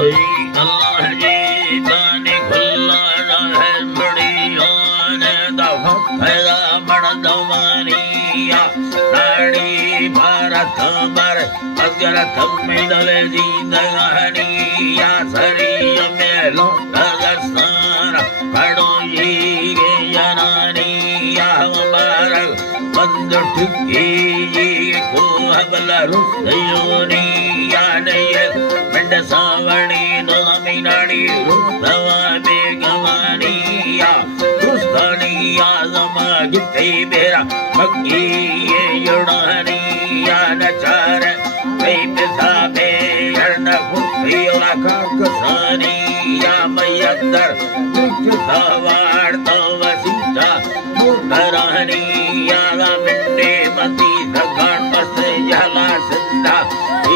अल्लाह जी बानी खुल्ला रहे बड़ी आने दफा फैदा मर्द मानिया नाड़ी भारत मर अगरत मिडल जिंदगानिया सरिया में लो दगस्तान पड़ो जी के जनानिया मुबारक बंद ठुकी को हबला रुसयोनिया नहीं मंड सावणी नामिनाड़ी रुसवा बेगवानिया रुस्तानिया जमा गिट्टी बेरा मक्की ये युडानिया नचार कई पिता बे अर्न फुफियोला काकसानिया मयदर दुखता वार्ता वसीता मुतरानिया मिंडे मती सगान बस जला सिंधा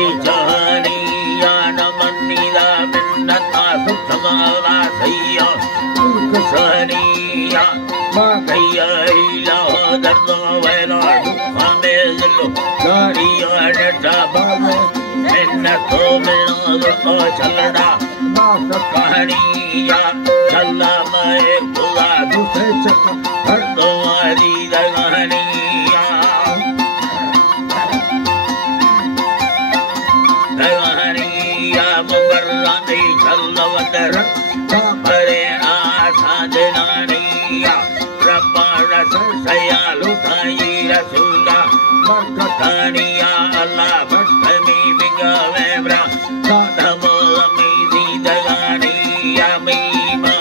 इजानिया नमनीला मिन्नता सुतमाला सैया कुसनिया माकैया इला दर्दो वेला हमें लो गाड़िया डटा बाबे मिन्नतो मिलो तो चलड़ा नास कहानिया चला मैं खुदा दूसरे चक्का दर्दो वाली दगानिया दगानिया मुबर्रा दे चला वदर बड़े आसान नानिया रब्बा रसूल सयालु थाई रसूला बरकतानिया अल्लाह बस्तमी बिगावे ब्रा साधमो अमीदी दगानिया मीमा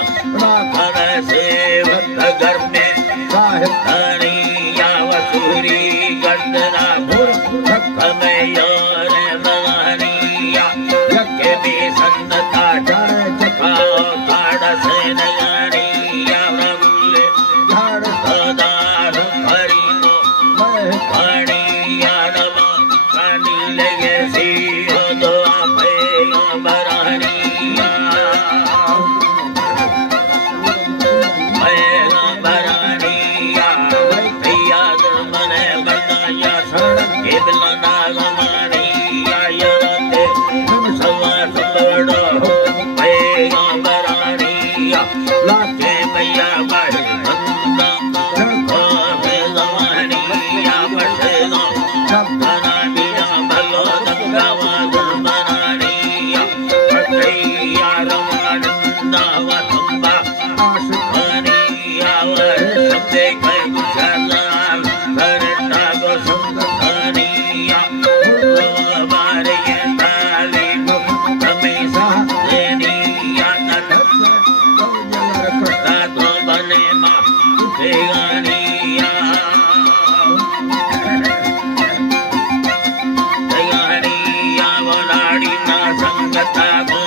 राखन से भक्त घर में साहिबानिया वसूरी गर्दना भुर भक्त में यार दगानिया लके भी संदता जाए चकाओ ताड़ से नगानिया रबुले झाड़ सदार हरिनो महकानिया नमा कानी लगे सी हो दो आपे बरानिया बरानिया भैया मने गदाया सड़क के बिलना गमानिया यरते हम सवा सबड़ो भैया बरानिया लाके भैया बाहर बंदा रखो बेजवानिया बसेनो सबना बिना भलो दंगावा बनानिया भैया रवानंदा वसंबा आशुखानिया वर सबसे कई गुशलाल करता गो संगतानिया हमारे ये तालीम हमेशा देनिया नन्हा करता तो बने माँ उठेगानिया दगानिया वलाड़ी ना संगता गो